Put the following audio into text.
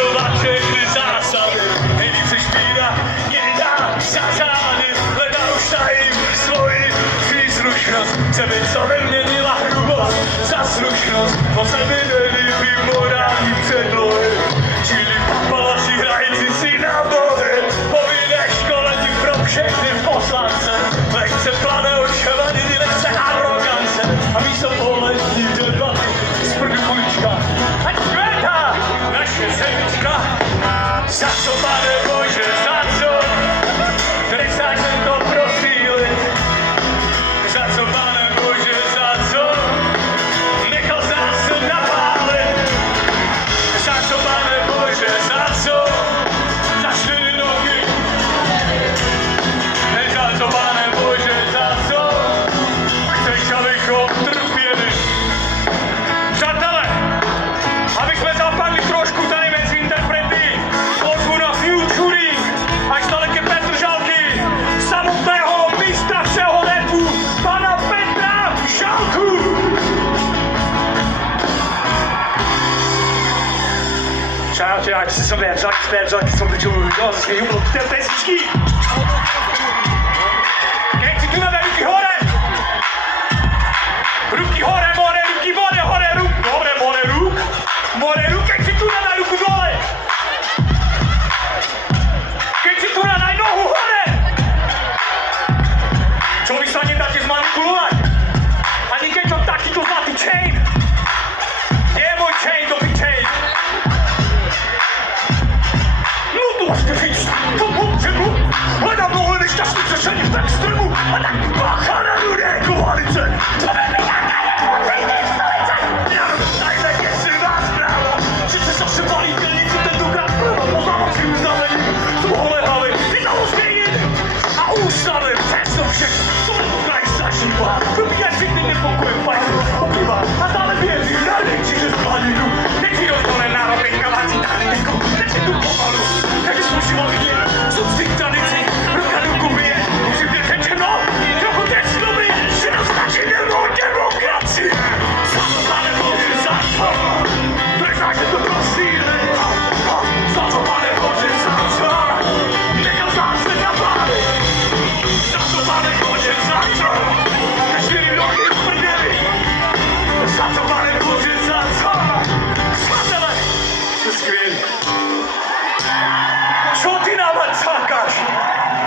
dodržovat všechny zásady. Nejvíce špína, nedá za zády, hledá už tajím svoji příslušnost. Chce být, co neměnila hrubost za slušnost, po sebe nelíbí morální předlohy. Čili papalaši hrající si na bohy, povinné školení pro všechny poslance. Lekce plané očevání, lekce arogance a místo pohlední debaty z prdu kulička. Ať květá naše zemička. Za co, Pane Bože, za co? Trestáš jen to prosílit. Za co, Pane Bože, za co? Nechal zase napálit. Za co, Pane Bože, za co? Za 4 roky. Za co, Pane Bože, za co? Chceš, abychom trpěli. Přátelé, aby jsme zapadli trošku tady mezi interprety, pozvu na featuring až daleké Petržalky, samotného mistra všeho repu, pana Petra Žalku. Čaute, ať si som Petržalky, som to čo uvidel, zase je úplne tie pesničky. Keď si tu máme ruky hore! Ruky hore!